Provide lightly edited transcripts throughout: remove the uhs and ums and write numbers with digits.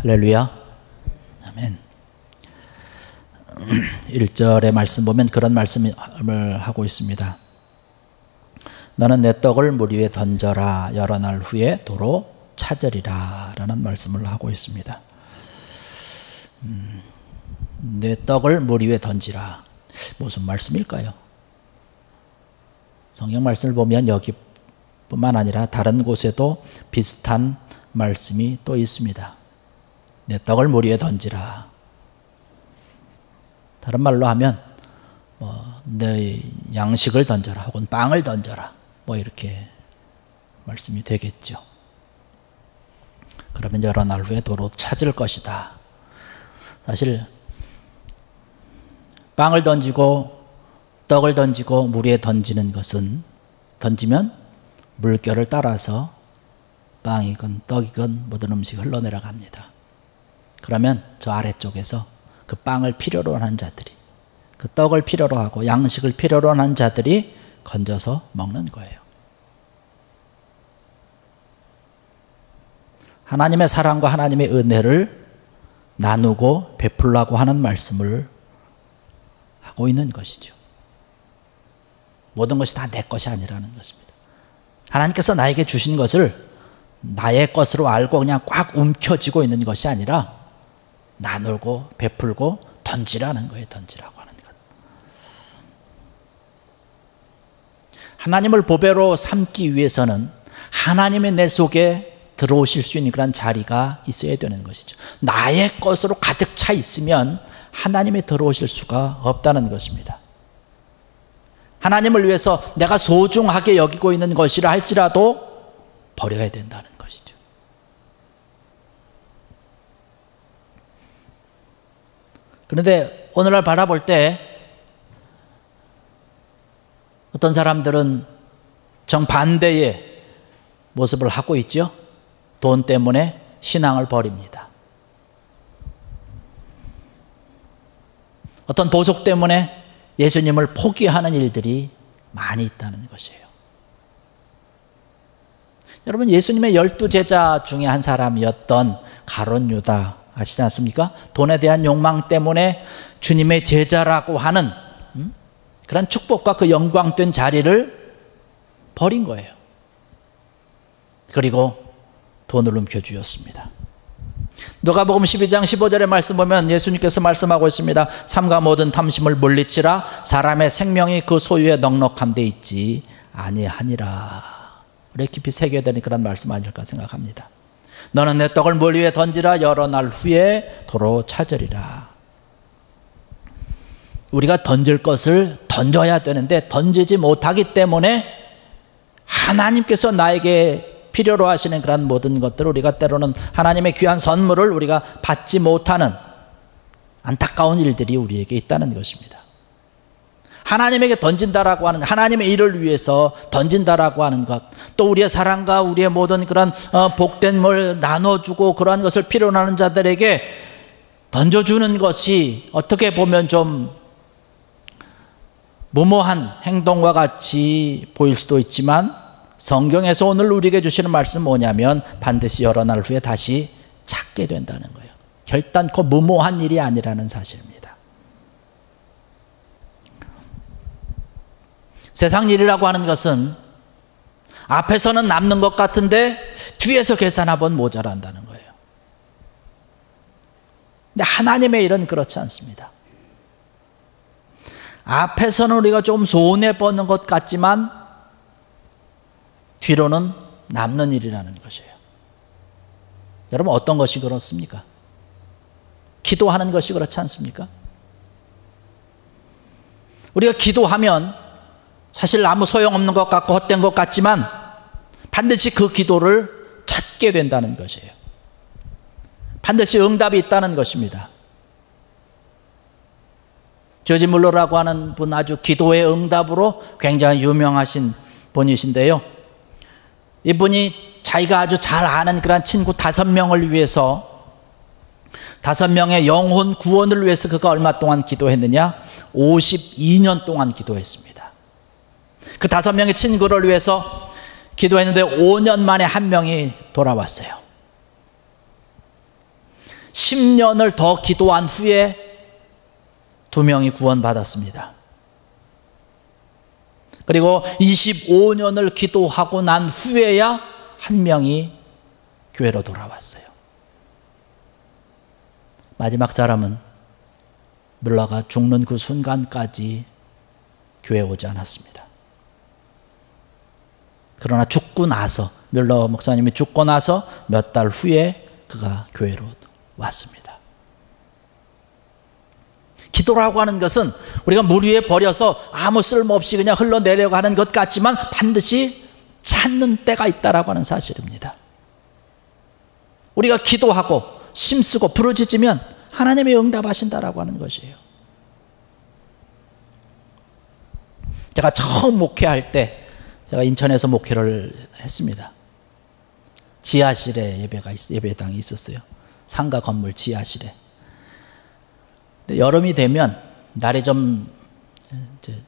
할렐루야. 아멘. 1절의 말씀 보면 그런 말씀을 하고 있습니다. 너는 내 떡을 물 위에 던져라. 여러 날 후에 도로 찾으리라 라는 말씀을 하고 있습니다. 내 떡을 물 위에 던지라. 무슨 말씀일까요? 성경 말씀을 보면 여기뿐만 아니라 다른 곳에도 비슷한 말씀이 또 있습니다. 내 떡을 물 위에 던지라. 다른 말로 하면 내 양식을 던져라 혹은 빵을 던져라 이렇게 말씀이 되겠죠. 그러면 여러 날 후에 도로 찾을 것이다. 사실 빵을 던지고 떡을 던지고 물 위에 던지는 것은 던지면 물결을 따라서 빵이건 떡이건 모든 음식이 흘러내려갑니다. 그러면 저 아래쪽에서 그 빵을 필요로 하는 자들이, 그 떡을 필요로 하고 양식을 필요로 하는 자들이 건져서 먹는 거예요. 하나님의 사랑과 하나님의 은혜를 나누고 베풀라고 하는 말씀을 하고 있는 것이죠. 모든 것이 다 내 것이 아니라는 것입니다. 하나님께서 나에게 주신 것을 나의 것으로 알고 그냥 꽉 움켜쥐고 있는 것이 아니라 나누고 베풀고 던지라는 거예요. 던지라고 하는 것. 하나님을 보배로 삼기 위해서는 하나님의 내 속에 들어오실 수 있는 그런 자리가 있어야 되는 것이죠. 나의 것으로 가득 차 있으면 하나님이 들어오실 수가 없다는 것입니다. 하나님을 위해서 내가 소중하게 여기고 있는 것이라 할지라도 버려야 된다는 것이죠. 그런데 오늘날 바라볼 때 어떤 사람들은 정반대의 모습을 하고 있죠. 돈 때문에 신앙을 버립니다. 어떤 보석 때문에 예수님을 포기하는 일들이 많이 있다는 것이에요. 여러분, 예수님의 12제자 중에 한 사람이었던 가룟 유다 아시지 않습니까? 돈에 대한 욕망 때문에 주님의 제자라고 하는 그런 축복과 그 영광된 자리를 버린 거예요. 그리고 돈을 움켜쥐었습니다. 누가복음 12장 15절의 말씀 보면 예수님께서 말씀하고 있습니다. 삼가 모든 탐심을 물리치라. 사람의 생명이 그 소유에 넉넉한 데 있지 아니하니라. 우리 깊이 새겨야 되는 그런 말씀 아닐까 생각합니다. 너는 내 떡을 물 위에 던지라. 여러 날 후에 도로 찾으리라. 우리가 던질 것을 던져야 되는데 던지지 못하기 때문에 하나님께서 나에게 필요로 하시는 그런 모든 것들을 우리가 때로는 하나님의 귀한 선물을 우리가 받지 못하는 안타까운 일들이 우리에게 있다는 것입니다. 하나님에게 던진다라고 하는, 하나님의 일을 위해서 던진다라고 하는 것, 또 우리의 사랑과 우리의 모든 그런 복된 물 나눠주고 그러한 것을 필요로 하는 자들에게 던져주는 것이 어떻게 보면 좀 무모한 행동과 같이 보일 수도 있지만 성경에서 오늘 우리에게 주시는 말씀은 뭐냐면 반드시 여러 날 후에 다시 찾게 된다는 거예요. 결단코 무모한 일이 아니라는 사실입니다. 세상 일이라고 하는 것은 앞에서는 남는 것 같은데 뒤에서 계산해보면 모자란다는 거예요. 근데 하나님의 일은 그렇지 않습니다. 앞에서는 우리가 좀 손해보는 것 같지만 뒤로는 남는 일이라는 것이에요. 여러분, 어떤 것이 그렇습니까? 기도하는 것이 그렇지 않습니까? 우리가 기도하면 사실 아무 소용없는 것 같고 헛된 것 같지만 반드시 그 기도를 찾게 된다는 것이에요. 반드시 응답이 있다는 것입니다. 조지 물러라고 하는 분, 아주 기도의 응답으로 굉장히 유명하신 분이신데요. 이분이 자기가 아주 잘 아는 그런 친구 5명을 위해서, 5명의 영혼 구원을 위해서 그가 얼마 동안 기도했느냐? 52년 동안 기도했습니다. 그 5명의 친구를 위해서 기도했는데 5년 만에 한 명이 돌아왔어요. 10년을 더 기도한 후에 2명이 구원받았습니다. 그리고 25년을 기도하고 난 후에야 1명이 교회로 돌아왔어요. 마지막 사람은 뮬러가 죽는 그 순간까지 교회에 오지 않았습니다. 그러나 죽고 나서, 뮬러 목사님이 죽고 나서 몇 달 후에 그가 교회로 왔습니다. 기도라고 하는 것은 우리가 물 위에 버려서 아무 쓸모없이 그냥 흘러내려가는 것 같지만 반드시 찾는 때가 있다라고 하는 사실입니다. 우리가 기도하고 힘쓰고 부르짖으면 하나님이 응답하신다라고 하는 것이에요. 제가 처음 목회할 때 제가 인천에서 목회를 했습니다. 지하실에 예배당이 있었어요. 상가 건물 지하실에. 근데 여름이 되면 날이 좀 이제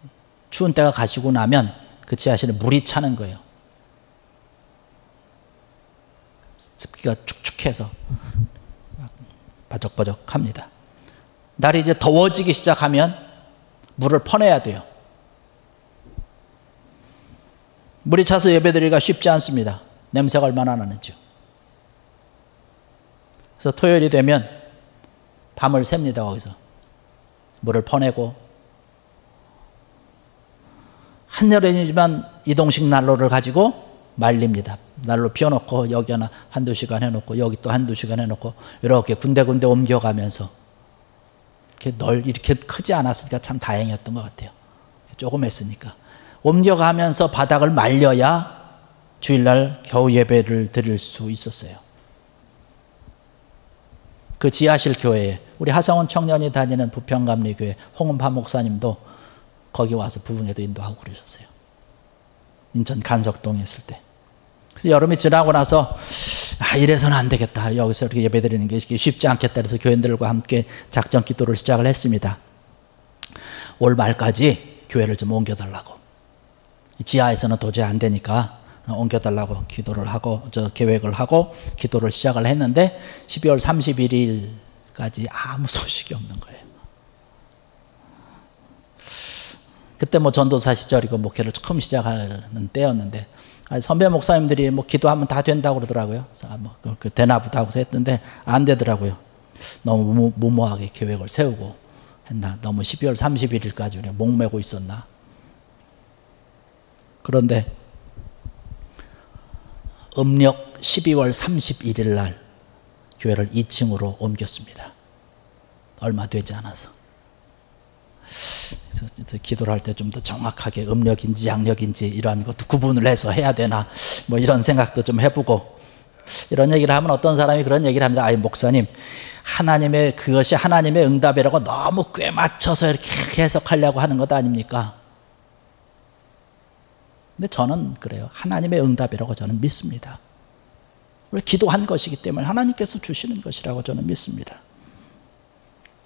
추운 때가 가시고 나면 그 지하실에 물이 차는 거예요. 습기가 축축해서 바적바적합니다. 날이 이제 더워지기 시작하면 물을 퍼내야 돼요. 물이 차서 예배드리기가 쉽지 않습니다. 냄새가 얼마나 나는지요. 그래서 토요일이 되면 밤을 샙니다. 거기서 물을 퍼내고, 한여름이지만 이동식 난로를 가지고 말립니다. 난로 피워놓고 여기 하나 한두 시간 해놓고 여기 또 한두 시간 해놓고 이렇게 군데군데 옮겨가면서 이렇게 크지 않았으니까 참 다행이었던 것 같아요. 조금 했으니까 옮겨가면서 바닥을 말려야 주일날 겨우 예배를 드릴 수 있었어요. 그 지하실 교회에 우리 하성원 청년이 다니는 부평감리교회 홍은파 목사님도 거기 와서 부흥회도 인도하고 그러셨어요. 인천 간석동에 있을 때. 그래서 여름이 지나고 나서 이래서는 안 되겠다. 여기서 이렇게 예배드리는 게 쉽지 않겠다. 그래서 교인들과 함께 작전 기도를 시작을 했습니다. 올 말까지 교회를 좀 옮겨달라고. 지하에서는 도저히 안 되니까 옮겨달라고 기도를 하고 계획을 하고 기도를 시작을 했는데 12월 31일까지 아무 소식이 없는 거예요. 그때 전도사 시절이고 목회를 처음 시작하는 때였는데 선배 목사님들이 기도하면 다 된다고 그러더라고요. 그래서 되나 보다 하고 했는데 안 되더라고요. 너무 무모하게 계획을 세우고 했나. 너무 12월 31일까지 우리가 목매고 있었나. 그런데 음력 12월 31일 날 교회를 2층으로 옮겼습니다. 얼마 되지 않아서. 그래서 기도를 할 때 좀 더 정확하게 음력인지 양력인지 이러한 것도 구분을 해서 해야 되나 이런 생각도 좀 해보고, 이런 얘기를 하면 어떤 사람이 그런 얘기를 합니다. 목사님, 그것이 하나님의 응답이라고 너무 꽤 맞춰서 이렇게 해석하려고 하는 것 아닙니까? 근데 저는 그래요. 하나님의 응답이라고 저는 믿습니다. 우리 기도한 것이기 때문에 하나님께서 주시는 것이라고 저는 믿습니다.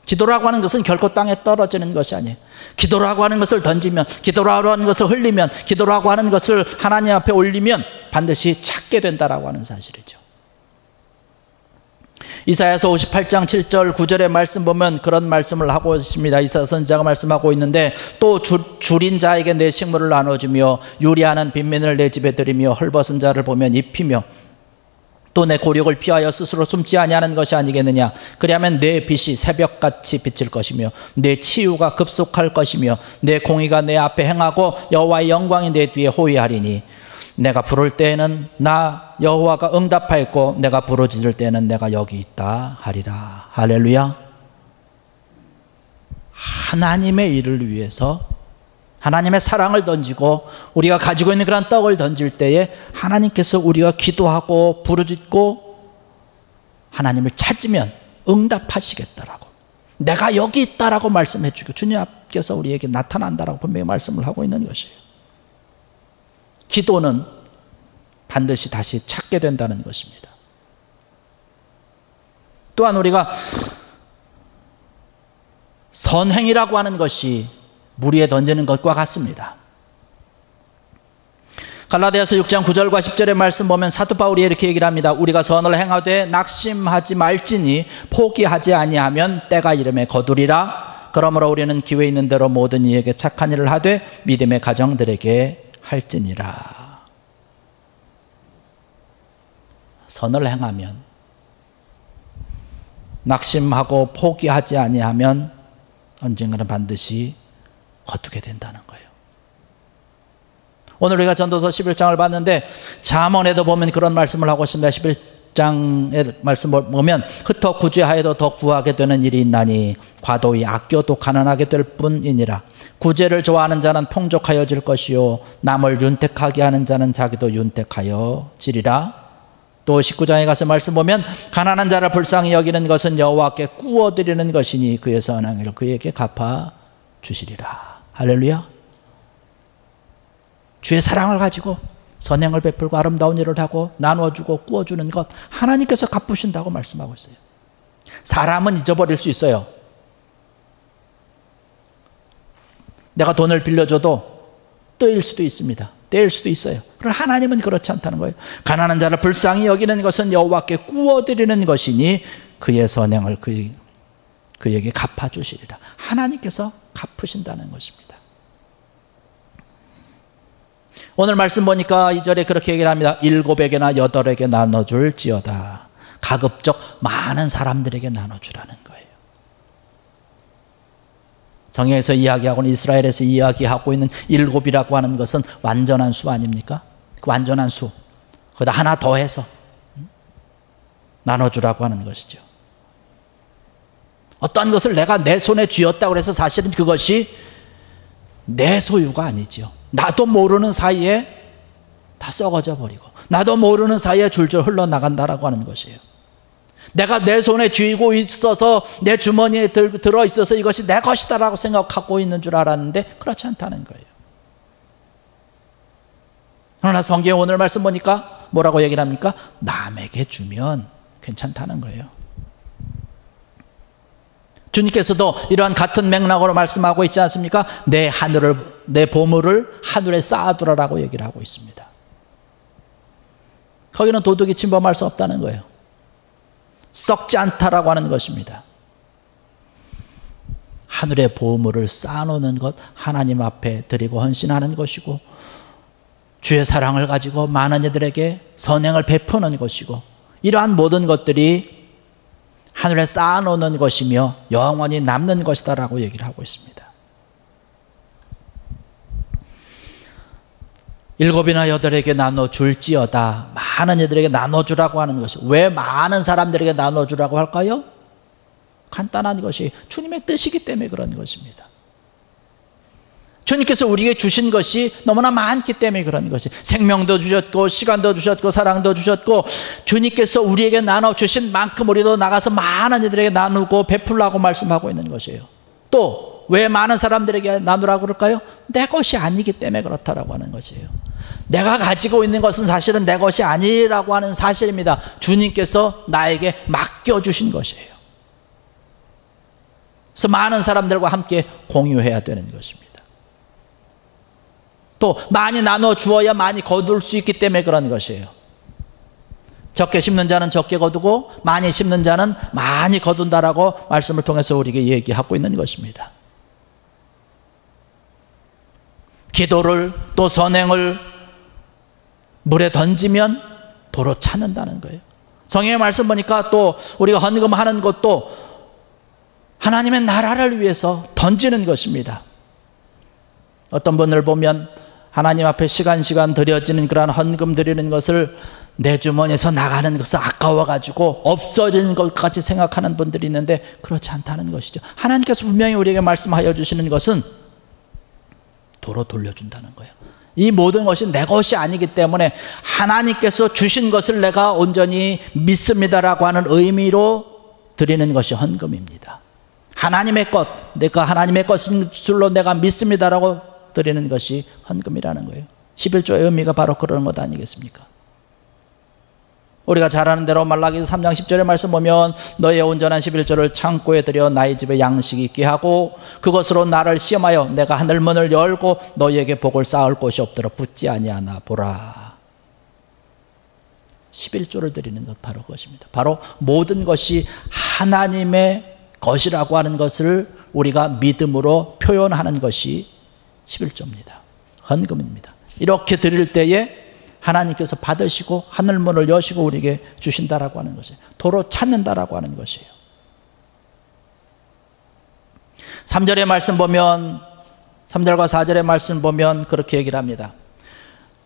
기도라고 하는 것은 결코 땅에 떨어지는 것이 아니에요. 기도라고 하는 것을 던지면, 기도라고 하는 것을 흘리면, 기도라고 하는 것을 하나님 앞에 올리면 반드시 찾게 된다라고 하는 사실이죠. 이사야서 58장 7절 9절의 말씀 보면 그런 말씀을 하고 있습니다. 이사야 선지자가 말씀하고 있는데, 또 줄인 자에게 내 식물을 나눠주며 유리하는 빈민을 내 집에 들이며 헐벗은 자를 보면 입히며 또 내 곤욕을 피하여 스스로 숨지 아니하는 것이 아니겠느냐. 그리하면 내 빛이 새벽같이 비칠 것이며 내 치유가 급속할 것이며 내 공의가 내 앞에 행하고 여호와의 영광이 내 뒤에 호위하리니 내가 부를 때에는 나 여호와가 응답하였고 내가 부르짖을 때에는 내가 여기 있다 하리라. 할렐루야. 하나님의 일을 위해서 하나님의 사랑을 던지고 우리가 가지고 있는 그런 떡을 던질 때에 하나님께서 우리가 기도하고 부르짖고 하나님을 찾으면 응답하시겠다라고, 내가 여기 있다라고 말씀해 주고 주님께서 우리에게 나타난다라고 분명히 말씀을 하고 있는 것이에요. 기도는 반드시 다시 찾게 된다는 것입니다. 또한 우리가 선행이라고 하는 것이 물 위에 던지는 것과 같습니다. 갈라디아서 6장 9절과 10절의 말씀 보면 사도 바울이 이렇게 얘기를 합니다. 우리가 선을 행하되 낙심하지 말지니 포기하지 아니하면 때가 이름에 거두리라. 그러므로 우리는 기회 있는 대로 모든 이에게 착한 일을 하되 믿음의 가정들에게 할지니라. 선을 행하면, 낙심하고 포기하지 아니하면 언젠가는 반드시 거두게 된다는 거예요. 오늘 우리가 전도서 11장을 봤는데 잠언에도 보면 그런 말씀을 하고 있습니다. 11장의 말씀을 보면 흩어 구제하여도 더 구하게 되는 일이 있나니 과도히 아껴도 가난하게 될 뿐이니라. 구제를 좋아하는 자는 풍족하여질 것이요 남을 윤택하게 하는 자는 자기도 윤택하여지리라. 또 19장에 가서 말씀 보면 가난한 자를 불쌍히 여기는 것은 여호와께 구워드리는 것이니 그의 선한 일을 그에게 갚아주시리라. 할렐루야. 주의 사랑을 가지고 선행을 베풀고 아름다운 일을 하고 나눠주고 구워주는 것 하나님께서 갚으신다고 말씀하고 있어요. 사람은 잊어버릴 수 있어요. 내가 돈을 빌려줘도 떼일 수도 있습니다. 떼일 수도 있어요. 그러나 하나님은 그렇지 않다는 거예요. 가난한 자를 불쌍히 여기는 것은 여호와께 구워드리는 것이니 그의 선행을 그에게 갚아주시리라. 하나님께서 갚으신다는 것입니다. 오늘 말씀 보니까 2절에 그렇게 얘기를 합니다. 7에게나 8에게 나눠줄지어다. 가급적 많은 사람들에게 나눠주라는 거예요. 성경에서 이야기하고는 이스라엘에서 이야기하고 있는 7이라고 하는 것은 완전한 수 아닙니까? 그 완전한 수. 거기다 하나 더해서 나눠주라고 하는 것이죠. 어떤 것을 내가 내 손에 쥐었다고 해서 사실은 그것이 내 소유가 아니죠. 나도 모르는 사이에 다 썩어져 버리고 나도 모르는 사이에 줄줄 흘러나간다라고 하는 것이에요. 내가 내 손에 쥐고 있어서 내 주머니에 들어있어서 이것이 내 것이다라고 생각하고 있는 줄 알았는데 그렇지 않다는 거예요. 그러나 성경에 오늘 말씀 보니까 뭐라고 얘기를 합니까? 남에게 주면 괜찮다는 거예요. 주님께서도 이러한 같은 맥락으로 말씀하고 있지 않습니까? 내 보물을 하늘에 쌓아두라라고 얘기를 하고 있습니다. 거기는 도둑이 침범할 수 없다는 거예요. 썩지 않다라고 하는 것입니다. 하늘의 보물을 쌓아놓는 것, 하나님 앞에 드리고 헌신하는 것이고 주의 사랑을 가지고 많은 이들에게 선행을 베푸는 것이고 이러한 모든 것들이 하늘에 쌓아놓는 것이며 영원히 남는 것이다라고 얘기를 하고 있습니다. 7이나 8에게 나눠줄지어다. 많은 이들에게 나눠주라고 하는 것이 왜 많은 사람들에게 나눠주라고 할까요? 간단한 것이 주님의 뜻이기 때문에 그런 것입니다. 주님께서 우리에게 주신 것이 너무나 많기 때문에 그런 것이 생명도 주셨고 시간도 주셨고 사랑도 주셨고 주님께서 우리에게 나눠주신 만큼 우리도 나가서 많은 이들에게 나누고 베풀라고 말씀하고 있는 것이에요. 또 왜 많은 사람들에게 나누라고 그럴까요? 내 것이 아니기 때문에 그렇다라고 하는 것이에요. 내가 가지고 있는 것은 사실은 내 것이 아니라고 하는 사실입니다. 주님께서 나에게 맡겨주신 것이에요. 그래서 많은 사람들과 함께 공유해야 되는 것입니다. 또 많이 나눠 주어야 많이 거둘 수 있기 때문에 그런 것이에요. 적게 심는 자는 적게 거두고 많이 심는 자는 많이 거둔다라고 말씀을 통해서 우리에게 얘기하고 있는 것입니다. 기도를 또 선행을 물에 던지면 도로 찾는다는 거예요. 성경의 말씀 보니까 또 우리가 헌금하는 것도 하나님의 나라를 위해서 던지는 것입니다. 어떤 분을 보면 하나님 앞에 시간 드려지는 그러한 헌금 드리는 것을 내 주머니에서 나가는 것을 아까워가지고 없어지는 것 같이 생각하는 분들이 있는데 그렇지 않다는 것이죠. 하나님께서 분명히 우리에게 말씀하여 주시는 것은 도로 돌려준다는 거예요. 이 모든 것이 내 것이 아니기 때문에 하나님께서 주신 것을 내가 온전히 믿습니다라고 하는 의미로 드리는 것이 헌금입니다. 하나님의 것, 내가 하나님의 것인 줄로 내가 믿습니다라고 드리는 것이 헌금이라는 거예요. 11조의 의미가 바로 그런 것 아니겠습니까? 우리가 잘 아는 대로 말라기서 3장 10절의 말씀 보면 너의 온전한 11조를 창고에 들여 나의 집에 양식이 있게 하고 그것으로 나를 시험하여 내가 하늘문을 열고 너희에게 복을 쌓을 곳이 없도록 붙지 아니하나 보라. 11조를 드리는 것 바로 그것입니다. 바로 모든 것이 하나님의 것이라고 하는 것을 우리가 믿음으로 표현하는 것이 11조입니다. 헌금입니다. 이렇게 드릴 때에 하나님께서 받으시고 하늘문을 여시고 우리에게 주신다라고 하는 것이에요. 도로 찾는다라고 하는 것이에요. 3절의 말씀 보면 3절과 4절의 말씀 보면 그렇게 얘기를 합니다.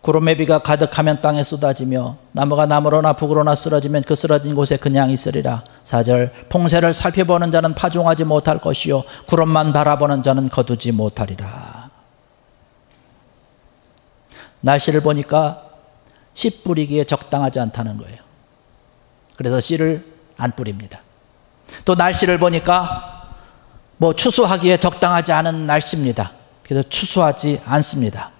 구름의 비가 가득하면 땅에 쏟아지며 나무가 나무로나 북으로나 쓰러지면 그 쓰러진 곳에 그냥 있으리라. 4절 풍세를 살펴보는 자는 파종하지 못할 것이요 구름만 바라보는 자는 거두지 못하리라. 날씨를 보니까 씨 뿌리기에 적당하지 않다는 거예요. 그래서 씨를 안 뿌립니다. 또 날씨를 보니까 추수하기에 적당하지 않은 날씨입니다. 그래서 추수하지 않습니다.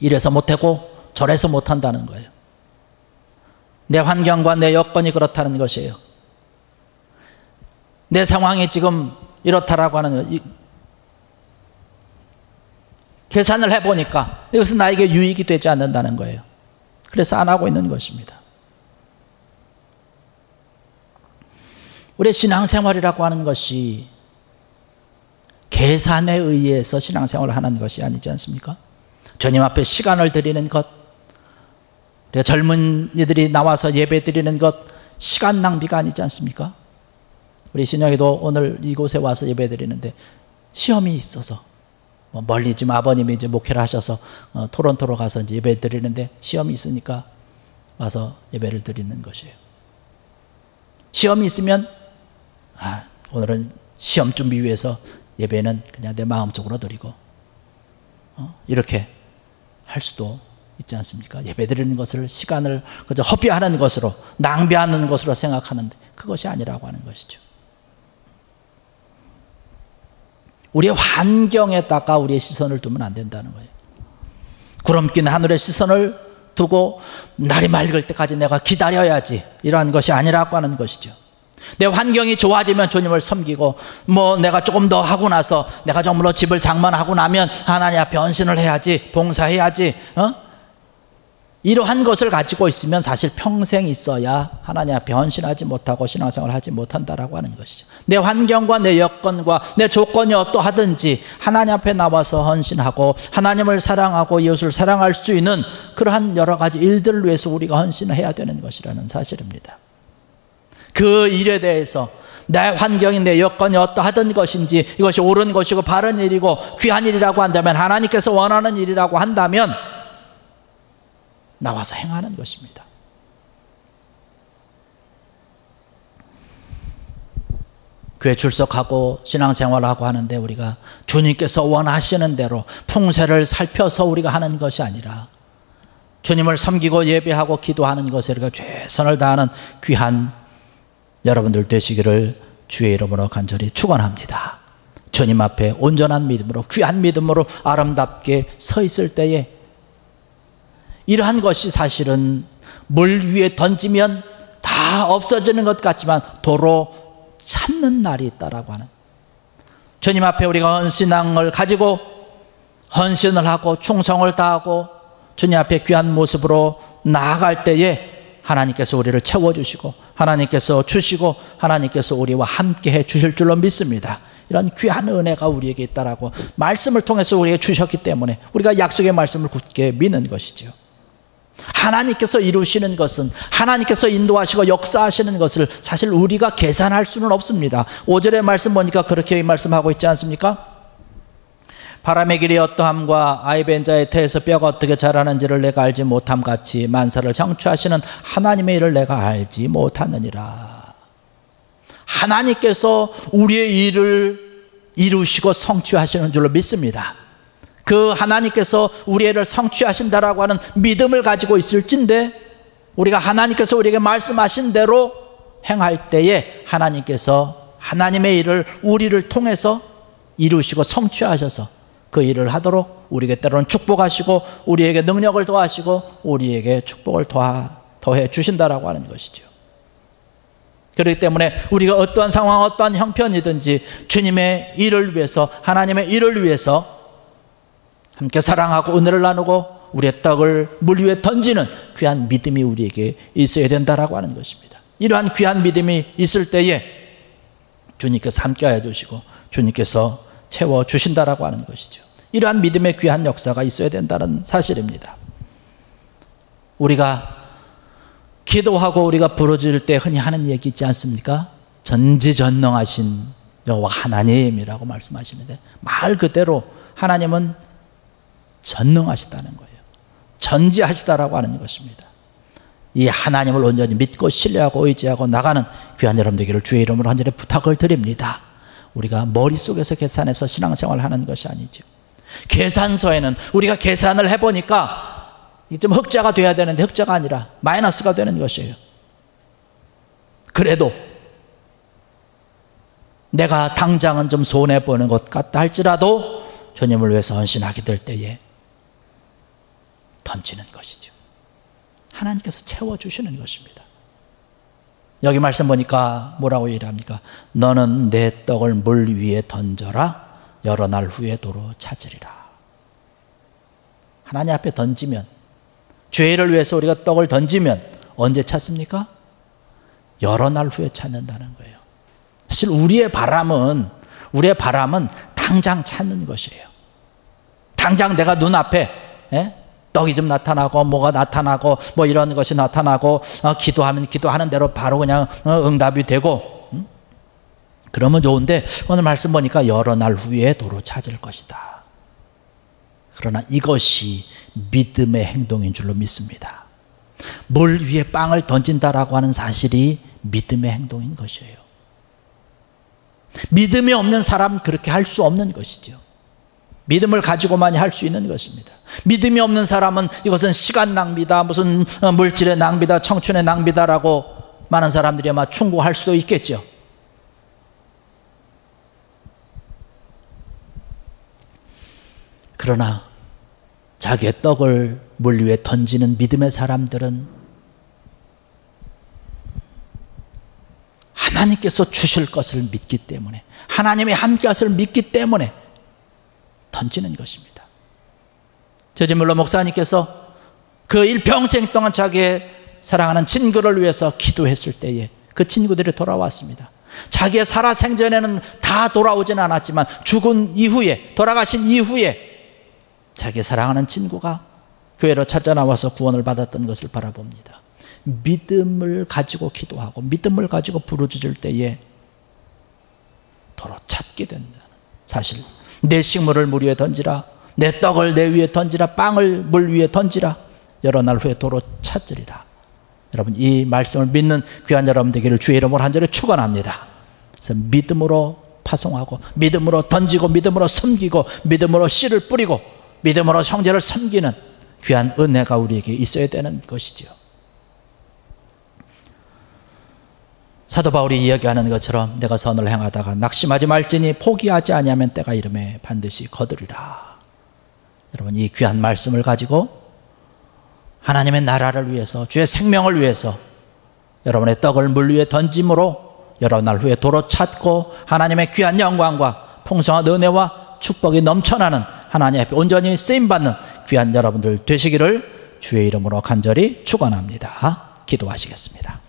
이래서 못하고 저래서 못한다는 거예요. 내 환경과 내 여건이 그렇다는 것이에요. 내 상황이 지금 이렇다라고 하는 거예요. 계산을 해보니까 이것은 나에게 유익이 되지 않는다는 거예요. 그래서 안 하고 있는 것입니다. 우리의 신앙생활이라고 하는 것이 계산에 의해서 신앙생활을 하는 것이 아니지 않습니까? 주님 앞에 시간을 드리는 것, 우리가 젊은이들이 나와서 예배 드리는 것, 시간 낭비가 아니지 않습니까? 우리 신영이도 오늘 이곳에 와서 예배 드리는데 시험이 있어서 멀리 지금 아버님이 이제 목회를 하셔서 토론토로 가서 이제 예배 드리는데 시험이 있으니까 와서 예배를 드리는 것이에요. 시험이 있으면 오늘은 시험 준비 위해서 예배는 그냥 내 마음속으로 드리고 이렇게 할 수도 있지 않습니까? 예배 드리는 것을 시간을 그저 허비하는 것으로 낭비하는 것으로 생각하는데 그것이 아니라고 하는 것이죠. 우리의 환경에다가 우리의 시선을 두면 안 된다는 거예요. 구름 낀 하늘의 시선을 두고 날이 맑을 때까지 내가 기다려야지 이러한 것이 아니라고 하는 것이죠. 내 환경이 좋아지면 주님을 섬기고 내가 조금 더 하고 나서 내가 정말로 집을 장만하고 나면 하나님 앞에 헌신을 해야지, 봉사해야지, 이러한 것을 가지고 있으면 사실 평생 있어야 하나님 앞에 헌신하지 못하고 신앙생활을 하지 못한다라고 하는 것이죠. 내 환경과 내 여건과 내 조건이 어떠하든지 하나님 앞에 나와서 헌신하고 하나님을 사랑하고 이웃을 사랑할 수 있는 그러한 여러 가지 일들을 위해서 우리가 헌신을 해야 되는 것이라는 사실입니다. 그 일에 대해서 내 환경이 내 여건이 어떠하든 것인지 이것이 옳은 것이고 바른 일이고 귀한 일이라고 한다면 하나님께서 원하는 일이라고 한다면 나와서 행하는 것입니다. 교회 출석하고 신앙생활하고 하는데 우리가 주님께서 원하시는 대로 풍세를 살펴서 우리가 하는 것이 아니라 주님을 섬기고 예배하고 기도하는 것에 우리가 최선을 다하는 귀한 여러분들 되시기를 주의 이름으로 간절히 축원합니다. 주님 앞에 온전한 믿음으로 귀한 믿음으로 아름답게 서 있을 때에 이러한 것이 사실은 물 위에 던지면 다 없어지는 것 같지만 도로 찾는 날이 있다라고 하는, 주님 앞에 우리가 헌신앙을 가지고 헌신을 하고 충성을 다하고 주님 앞에 귀한 모습으로 나아갈 때에 하나님께서 우리를 채워주시고 하나님께서 주시고 하나님께서 우리와 함께 해 주실 줄로 믿습니다. 이런 귀한 은혜가 우리에게 있다라고 말씀을 통해서 우리에게 주셨기 때문에 우리가 약속의 말씀을 굳게 믿는 것이죠. 하나님께서 이루시는 것은, 하나님께서 인도하시고 역사하시는 것을 사실 우리가 계산할 수는 없습니다. 5절의 말씀 보니까 그렇게 말씀하고 있지 않습니까? 바람의 길이 어떠함과 아이벤 자의 태에서 뼈가 어떻게 자라는지를 내가 알지 못함 같이 만사를 창조하시는 하나님의 일을 내가 알지 못하느니라. 하나님께서 우리의 일을 이루시고 성취하시는 줄로 믿습니다. 그 하나님께서 우리의 일을 성취하신다라고 하는 믿음을 가지고 있을진데 우리가 하나님께서 우리에게 말씀하신 대로 행할 때에 하나님께서 하나님의 일을 우리를 통해서 이루시고 성취하셔서 그 일을 하도록 우리에게 때로는 축복하시고 우리에게 능력을 더하시고 우리에게 축복을 더해 주신다라고 하는 것이죠. 그렇기 때문에 우리가 어떠한 상황, 어떠한 형편이든지 주님의 일을 위해서, 하나님의 일을 위해서 함께 사랑하고 은혜를 나누고 우리의 떡을 물 위에 던지는 귀한 믿음이 우리에게 있어야 된다라고 하는 것입니다. 이러한 귀한 믿음이 있을 때에 주님께서 함께하여 주시고 주님께서 채워주신다라고 하는 것이죠. 이러한 믿음의 귀한 역사가 있어야 된다는 사실입니다. 우리가 기도하고 우리가 부르짖을 때 흔히 하는 얘기 있지 않습니까? 전지전능하신 여호와 하나님이라고 말씀하시는데 말 그대로 하나님은 전능하시다는 거예요. 전지하시다라고 하는 것입니다. 이 하나님을 온전히 믿고 신뢰하고 의지하고 나가는 귀한 여러분 되기를 주의 이름으로 간절히 부탁을 드립니다. 우리가 머릿속에서 계산해서 신앙생활을 하는 것이 아니죠. 계산서에는 우리가 계산을 해보니까 좀 흑자가 돼야 되는데 흑자가 아니라 마이너스가 되는 것이에요. 그래도 내가 당장은 좀 손해보는 것 같다 할지라도 주님을 위해서 헌신하게 될 때에 던지는 것이죠. 하나님께서 채워주시는 것입니다. 여기 말씀 보니까 뭐라고 얘기합니까? 너는 내 떡을 물 위에 던져라. 여러 날 후에 도로 찾으리라. 하나님 앞에 던지면, 죄를 위해서 우리가 떡을 던지면 언제 찾습니까? 여러 날 후에 찾는다는 거예요. 사실 우리의 바람은 당장 찾는 것이에요. 당장 내가 눈앞에 떡이 좀 나타나고 뭐가 나타나고 뭐 이런 것이 나타나고 기도하면 기도하는 대로 바로 그냥 응답이 되고 그러면 좋은데 오늘 말씀 보니까 여러 날 후에 도로 찾을 것이다. 그러나 이것이 믿음의 행동인 줄로 믿습니다. 물 위에 빵을 던진다라고 하는 사실이 믿음의 행동인 것이에요. 믿음이 없는 사람 그렇게 할 수 없는 것이죠. 믿음을 가지고만이 할 수 있는 것입니다. 믿음이 없는 사람은 이것은 시간 낭비다, 무슨 물질의 낭비다, 청춘의 낭비다라고 많은 사람들이 아마 충고할 수도 있겠죠. 그러나 자기의 떡을 물 위에 던지는 믿음의 사람들은 하나님께서 주실 것을 믿기 때문에, 하나님이 함께 하실 것을 믿기 때문에 던지는 것입니다. 저지물로 목사님께서 그 일평생 동안 자기의 사랑하는 친구를 위해서 기도했을 때에 그 친구들이 돌아왔습니다. 자기의 살아생전에는 다 돌아오지는 않았지만 죽은 이후에, 돌아가신 이후에 자기의 사랑하는 친구가 교회로 찾아나와서 구원을 받았던 것을 바라봅니다. 믿음을 가지고 기도하고 믿음을 가지고 부르짖을 때에 도로 찾게 된다는 사실. 내 식물을 물 위에 던지라, 내 떡을 내 위에 던지라, 빵을 물 위에 던지라, 여러 날 후에 도로 찾으리라. 여러분, 이 말씀을 믿는 귀한 여러분 되기를 주의 이름으로 간절히 축원합니다. 그래서 믿음으로 파송하고 믿음으로 던지고 믿음으로 섬기고 믿음으로 씨를 뿌리고 믿음으로 형제를 섬기는 귀한 은혜가 우리에게 있어야 되는 것이죠. 사도 바울이 이야기하는 것처럼 내가 선을 행하다가 낙심하지 말지니 포기하지 아니하면 때가 이름에 반드시 거두리라. 여러분, 이 귀한 말씀을 가지고 하나님의 나라를 위해서, 주의 생명을 위해서 여러분의 떡을 물 위에 던짐으로 여러 날 후에 도로 찾고 하나님의 귀한 영광과 풍성한 은혜와 축복이 넘쳐나는 하나님 앞에 온전히 쓰임받는 귀한 여러분들 되시기를 주의 이름으로 간절히 축원합니다. 기도하시겠습니다.